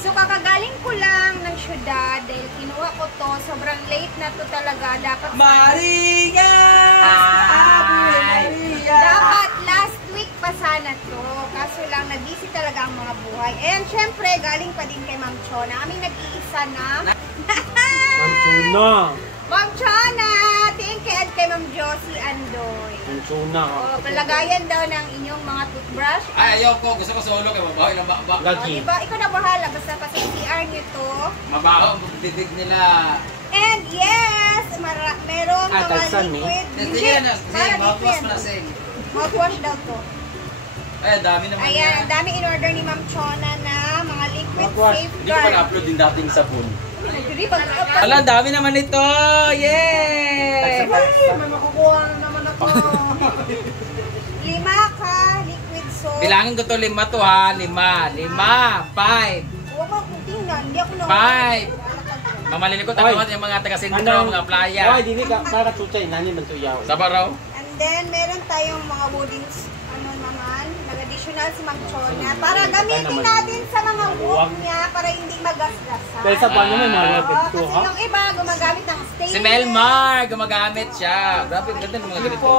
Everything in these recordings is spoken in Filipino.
So kakagaling ko lang ng syudad dahil kinuha ko to. Sobrang late na to talaga. Dapat Maria! Dapat last week pa sana to. Kaso lang nag-busy talaga ang mga buhay. And syempre galing pa din kay Ma'am Chona. Aming nag-iisa na. Ma'am Chona! Ma'am Chona! Thank you kay Ma'am Josie Andoy. Ma'am Chona. Palagayan daw ng inyong mga toothbrush. Ay, ayaw ko. Gusto ko solo kay mabaho ilang baka. Lagi. Diba? Ikaw na bahala. Basta pa sa CR nyo to. Mabaho ang bibig nila. And yes! Merong mga liquid. Sige na. Sige, mouthwash mo na sing. Mouthwash daw to. Ay, dami naman Ayan, yan. ang dami in-order ni Ma'am Chona na mga liquid Mouthwash. Hindi ko safeguard. pala-upload din dating sabon. Ala, Ala, dami naman ito! Yay! may makukuha na naman ako. 5 ka, liquid soap. Bilangin ko to 5 to ha. 5, 5. Huwag mo akong tingnan, hindi ako na. 5. Mamalilikot ang mga yung mga taga-sentro, mga playa. Ay, dili ka. Para chuchay. Nani man to yaw. Sabar raw? And then, meron tayong mga wooden, ano naman, nag-additional si Ma'am Chona. Para gamitin natin sa mga wood niya para hindi magasgasan. Dahil sa buwan naman, mga Oo, lapit ko, kasi ha? yung iba, gumagamit ng stainless. Si Melmar, gumagamit siya. Grabe, ang ganda ng mga ganito.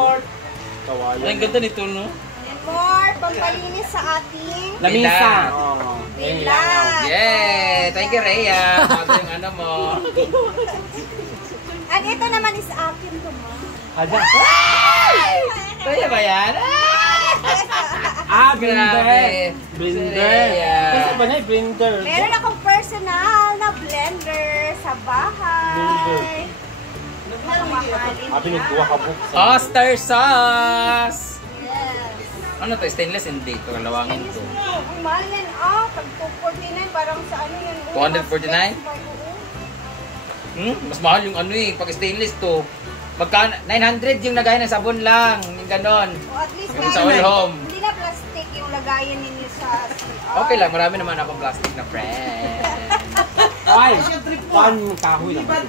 Kawayan. Ang ganda nito, no? And more, pampalinis sa ating Lamisa. Oo. bilat. Yay! Thank you, Rhea. Bago yung ano mo. And ito naman is akin to, Ma. Hada. Kaya ba yan? Ah, blender. Grabe. Blender. Yeah. Kasi ba na blender? Meron akong personal na blender sa bahay. Mamahalin Abi, niya. nagbuha ka buksan. Oyster sauce! Yes. Ano to? Stainless hindi. Ito, kalawangin to. Ang mahal yan, tag 249, parang sa ano yan. 249? Mas mahal yung ano eh. Pag stainless to. Pagka 900 yung lagayan ng sabon lang. Yung ganon. O at least Yung sa oil home. hindi na plastic yung lagayan ninyo sa CR. Okay lang. Marami naman akong plastic na friend. Ay, pan kahoy naman.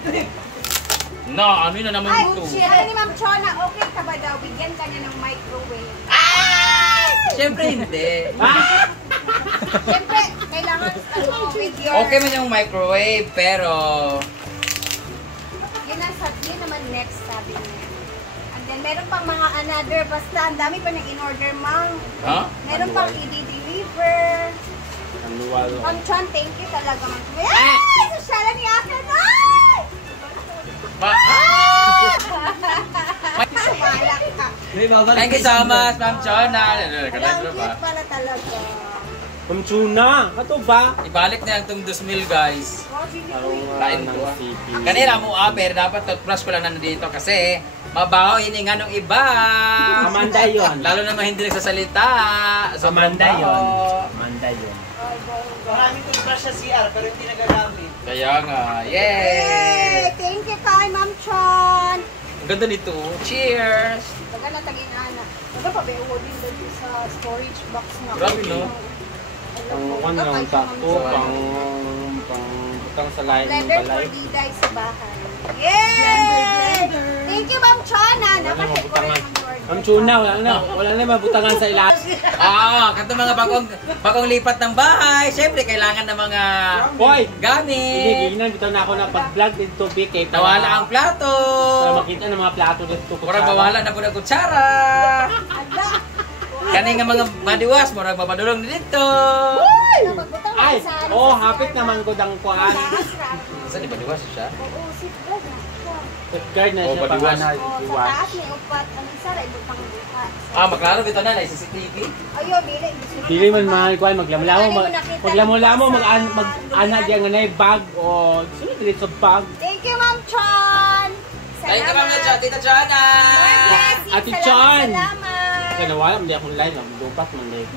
No, ano na naman Ay, ito? ano ni Ma'am Chona, okay ka ba daw? Bigyan ka niya ng microwave. Siyempre hindi. Siyempre, kailangan with your... Okay man yung microwave, pero... Yun naman next, sabi niya. And then, meron pang mga another, basta ang dami pa niyang in-order, Mang. Ha? Meron pang i-deliver. Manual. Ma'am Chon, thank you talaga, Ma'am Chon. Ay! Sosyala ni Akin! Ay! Sumalak ka. Thank you so much, Ma'am Chona. Ang cute pala talaga. Ma'am Chona, kato ba? Ibalik na itong 2,000 guys. Wow, Jimmy Parang Queen. Lain ng ko. CP. Kanina mo pero dapat toothbrush ko lang nandito kasi mabaho hininga ng iba. Amanda yun. Lalo naman hindi nagsasalita. Amanda yun. baho. Amanda yun. Maraming toothbrush sa CR pero hindi nagagamit. Kaya nga. Yay! Yay! Thank you kay Ma'am Chon. Ang ganda nito. Cheers! Taga na taging ana. Taga pa ba din dito sa storage box na. Grabe, no? Pang lang sakto, pang butang sa lain ng Blender for balay. Diday sa bahay. Yay! Thank you, Ma'am Chona. Nakacheck ko rin ang order. Ma'am Chona, wala na mabutangan sa ilalim. Kanto mga bagong lipat ng bahay. Siyempre, kailangan ng mga Hoy! gamit. Giginan, bitaw na ako na pag-vlog dito, Bike. Nawala ang plato. Para makita ng mga plato dito. Murag mawala na po ng kutsara. Ada! Kani nga mga madiwas, murag mapadulong dito. Magbutang Ay! sa ano, Oh, sa hapit CR. naman ko dang kuhaan. Taas ra. Saan di madiwas siya? Oo, sit down na. Safeguard na Oh, siya badiwas. pang Oh, sa iwas. taas may upat. Ang isa ra ibutang buhat. Maklaro dito na, na CCTV. Ayo, dili. Dili man mahal ko ay maglamlamo mag-ana diyan nga nay bag o sunod dito sa bag. Thank you, Ma'am Chon. Thank you, Ma'am Salamat. Tita Chana. More blessings. Ate Chan! Salamat! Kaya nawala, hindi akong live. Dupat man live.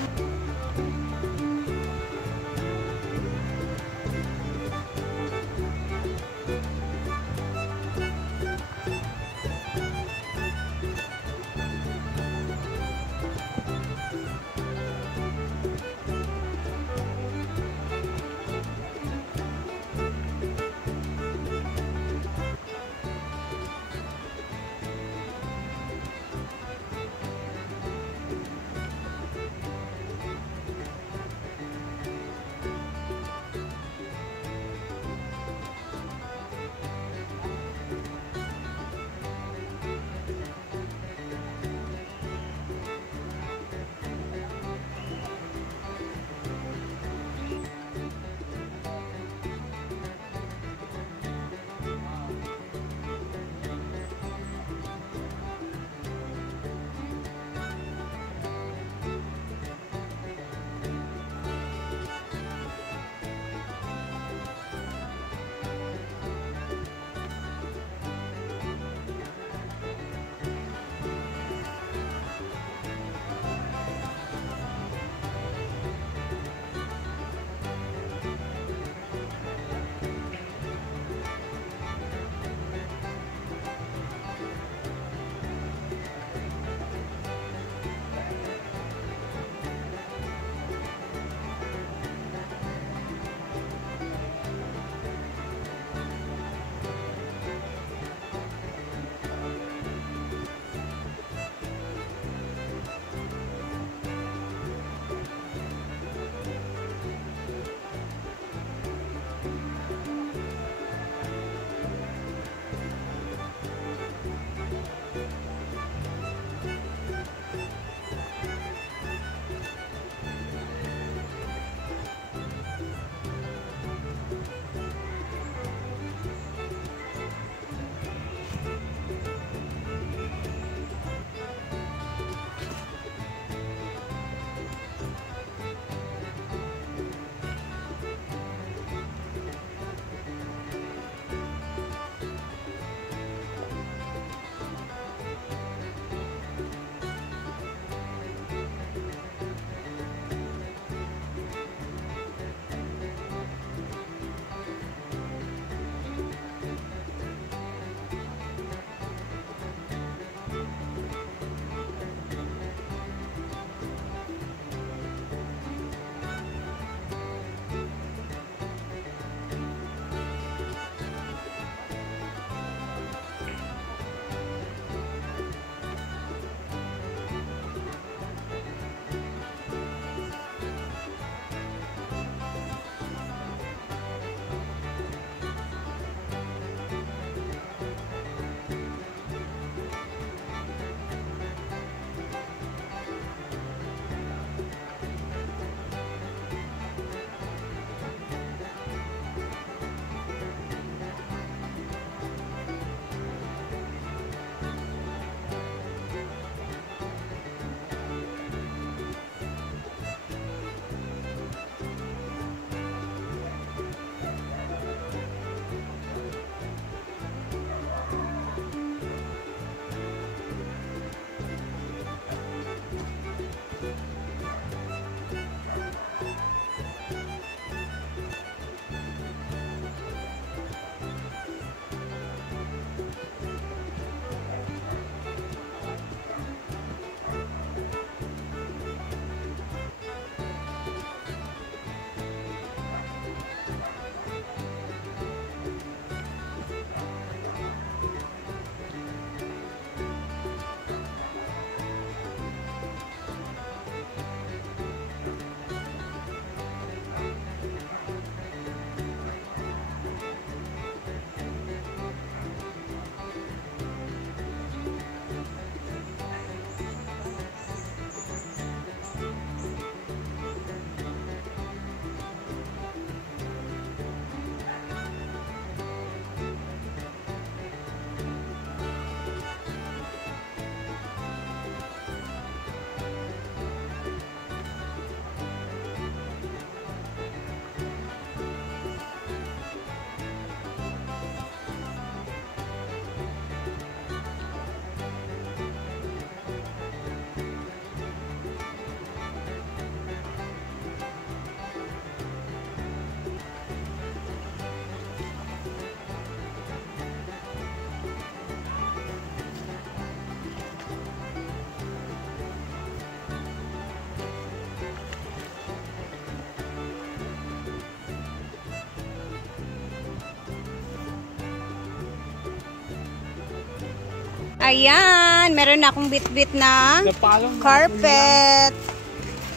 Ayan, meron na akong bit-bit na Napalong. carpet.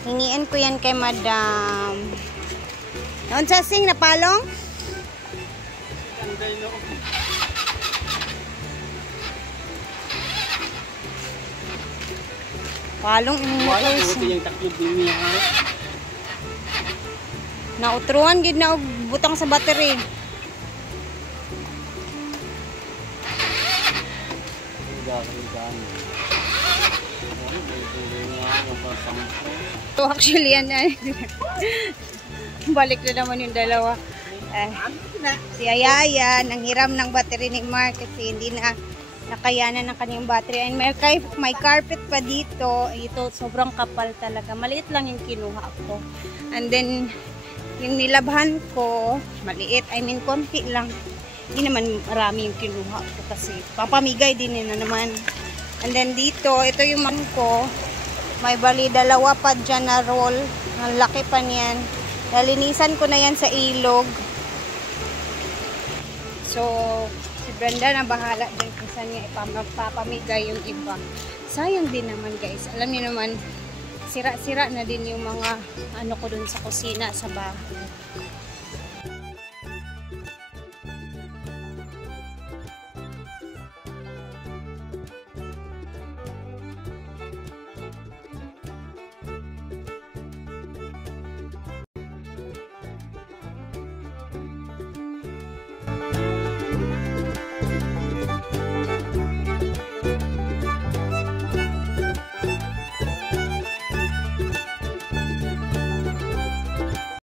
Hingiin ko yan kay madam. Noon sa sing, napalong? Palong yung Wala motors. ko yung taklo din niya. Nautruan gid na og butang sa battery. So actually yan balik na naman yung dalawa. Si Ayaya nanghiram ng battery ni Mark kasi hindi na nakayanan ng kanyang battery. And may carpet pa dito. Ito sobrang kapal talaga. Maliit lang yung kinuha ko. And then yung nilabhan ko, maliit. I mean, konti lang. Hindi naman marami yung kinuha ko kasi papamigay din na naman. And then dito, ito yung ko. May bali dalawa pa dyan na roll. Ang laki pa niyan. Nalinisan ko na yan sa ilog. So, si Brenda na bahala din kung saan niya ipapamigay yung iba. Sayang din naman guys. Alam niyo naman, sira-sira na din yung mga ano ko dun sa kusina sa bahay.